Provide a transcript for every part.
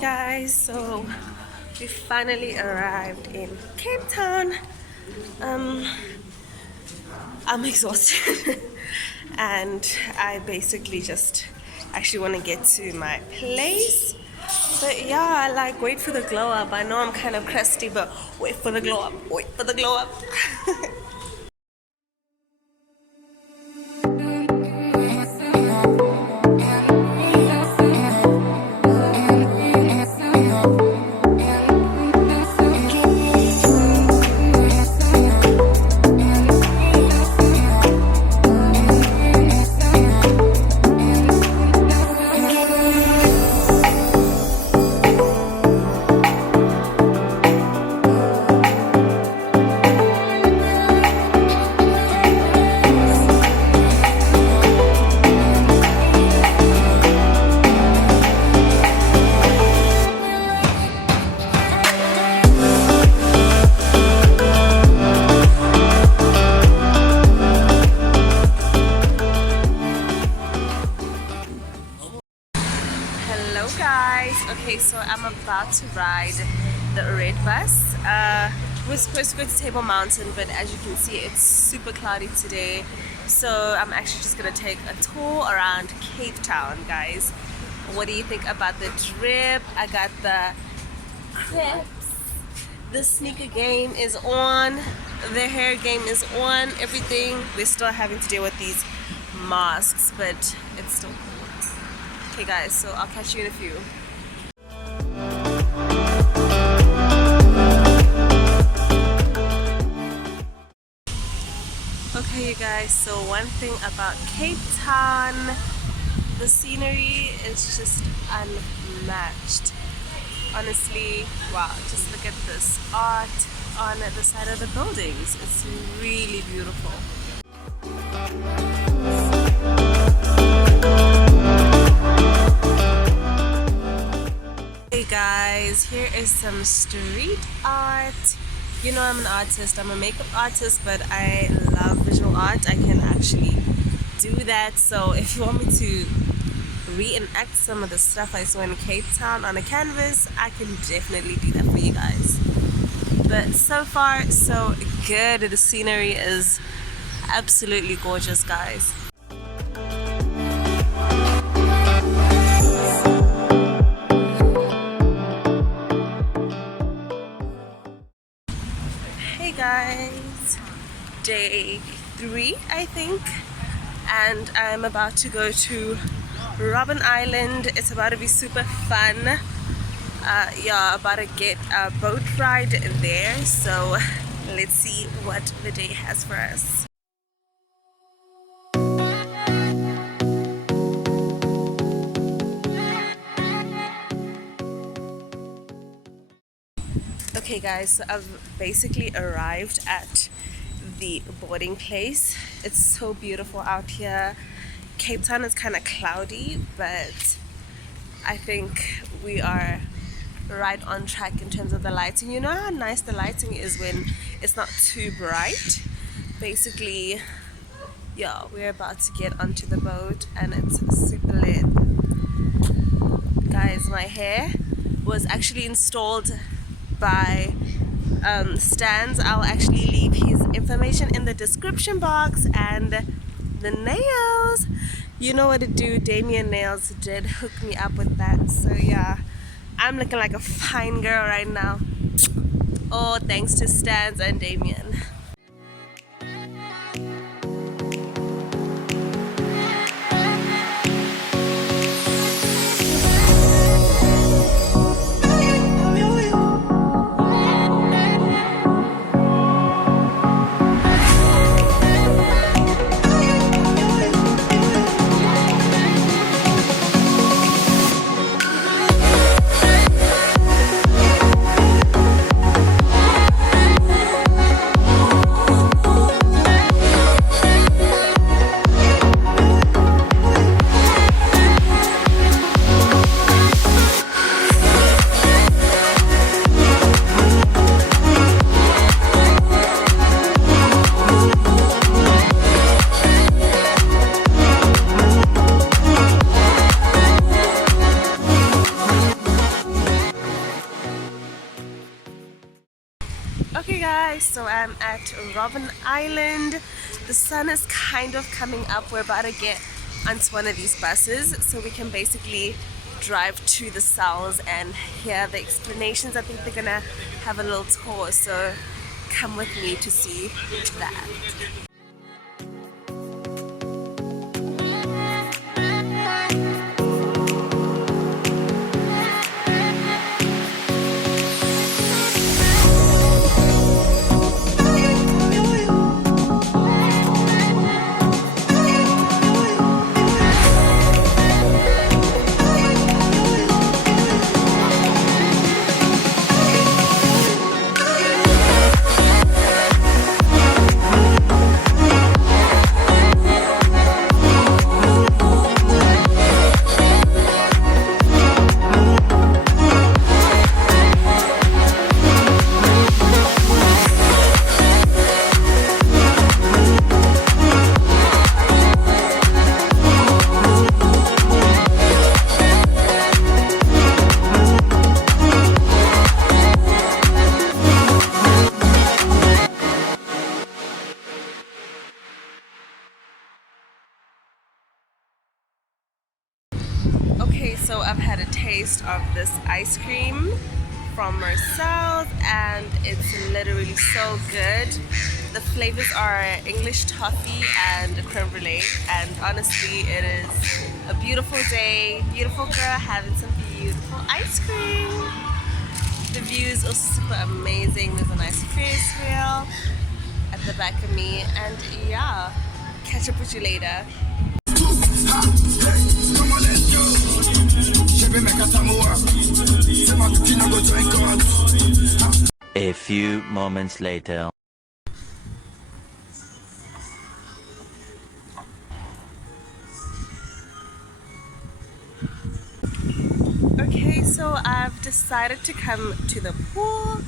Guys, so we finally arrived in Cape Town. Um, I'm exhausted and I basically just actually want to get to my place. But yeah, like wait for the glow up. I know I'm kind of crusty, but wait for the glow up. Wait for the glow up. Hello guys. Okay, so I'm about to ride the red bus. We're supposed to go to Table Mountain, but as you can see it's super cloudy today, so I'm actually just gonna take a tour around Cape Town. Guys, what do you think about the drip? I got the crepes, the sneaker game is on, the hair game is on, everything. We're still having to deal with these masks, but it's still cool. Okay guys, so I'll catch you in a few. Okay you guys, so one thing about Cape Town, the scenery is just unmatched. Honestly, wow, just look at this art on the side of the buildings. It's really beautiful. Hey guys, here is some street art. You know I'm an artist, I'm a makeup artist, but I love visual art. I can actually do that, so if you want me to reenact some of the stuff I saw in Cape Town on a canvas, I can definitely do that for you guys. But so far so good. The scenery is absolutely gorgeous guys. Hey guys, day 3 I think, and I'm about to go to Robben Island. It's about to be super fun. Yeah, about to get a boat ride there, so let's see what the day has for us. Okay guys, so I've basically arrived at the boarding place. It's so beautiful out here. Cape Town is kind of cloudy, but I think we are right on track in terms of the lighting. You know how nice the lighting is when it's not too bright? Basically, yeah, we're about to get onto the boat and it's super lit. Guys, my hair was actually installed by Stans. I'll actually leave his information in the description box. And the nails, you know what to do. Damien Nails did hook me up with that, so yeah, I'm looking like a fine girl right now. Oh, thanks to Stans and Damien. guys, so I'm at Robben Island. The sun is kind of coming up. We're about to get onto one of these buses so we can basically drive to the cells and hear the explanations. I think they're gonna have a little tour, so come with me to see that. Okay, so I've had a taste of this ice cream from Marcel's and it's literally so good. The flavors are English toffee and creme brulee, and honestly it is a beautiful day, beautiful girl having some beautiful ice cream. The view is also super amazing. There's a nice Ferris wheel at the back of me, and yeah, catch up with you later. A few moments later. Okay, so I've decided to come to the pool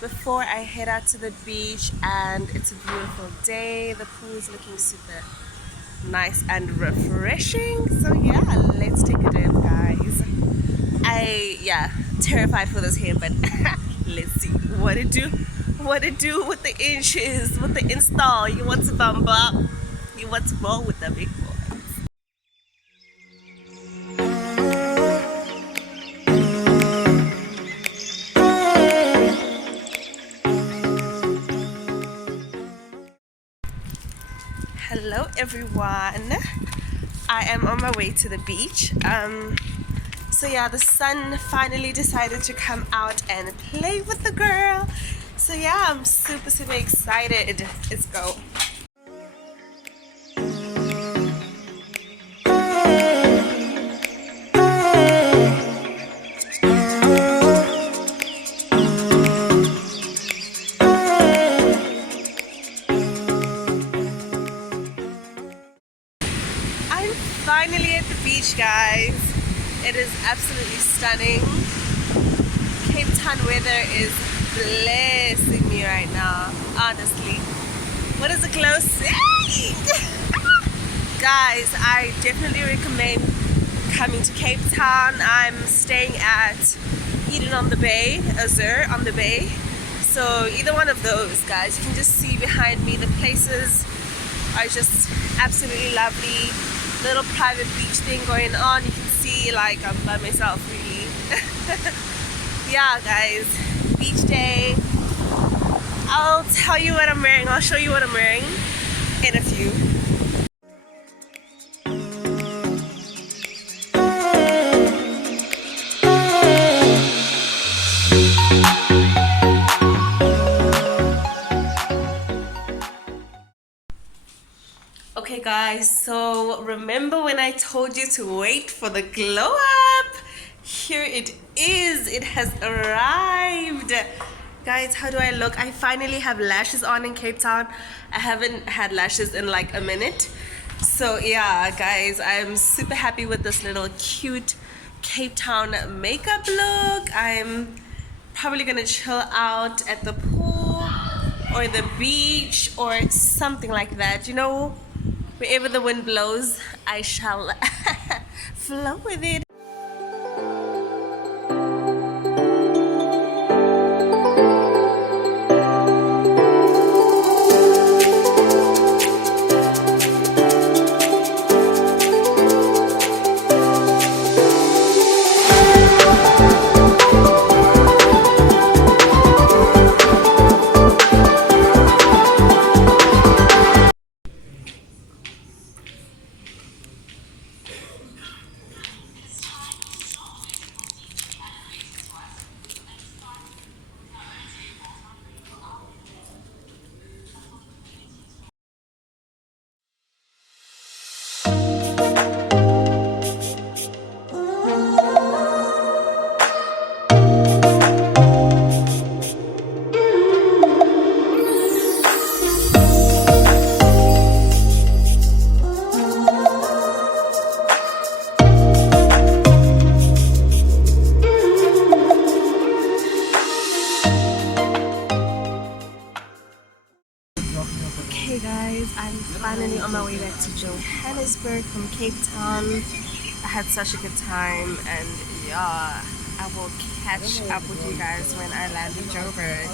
before I head out to the beach, and it's a beautiful day. The pool is looking super nice and refreshing, so yeah, let's take a dip, guys. Terrified for this hair, but let's see what it do with the inches, with the install. You want to bump up, you want to roll with the big boys. Hello everyone, I am on my way to the beach. So yeah, the sun finally decided to come out and play with the girl. So yeah, I'm super excited. Let's go. I'm finally at the beach, guys. It is absolutely stunning. Cape Town weather is blessing me right now, honestly. What does the glow saying? Guys, I definitely recommend coming to Cape Town. I'm staying at Eden on the Bay, Azure on the Bay. So either one of those, guys. You can just see behind me, the places are just absolutely lovely. Little private beach thing going on. You can see like I'm by myself, really. Yeah, guys, beach day. I'll tell you what I'm wearing. I'll show you what I'm wearing in a few. Okay guys, so remember when I told you to wait for the glow up? Here it is. It has arrived. Guys, how do I look? I finally have lashes on in Cape Town. I haven't had lashes in like a minute. So yeah, guys, I'm super happy with this little cute Cape Town makeup look. I'm probably gonna chill out at the pool or the beach or something like that, you know. Wherever the wind blows, I shall flow with it. our way back to Johannesburg from Cape Town. I had such a good time, and yeah, I will catch up with you guys when I land in Joburg.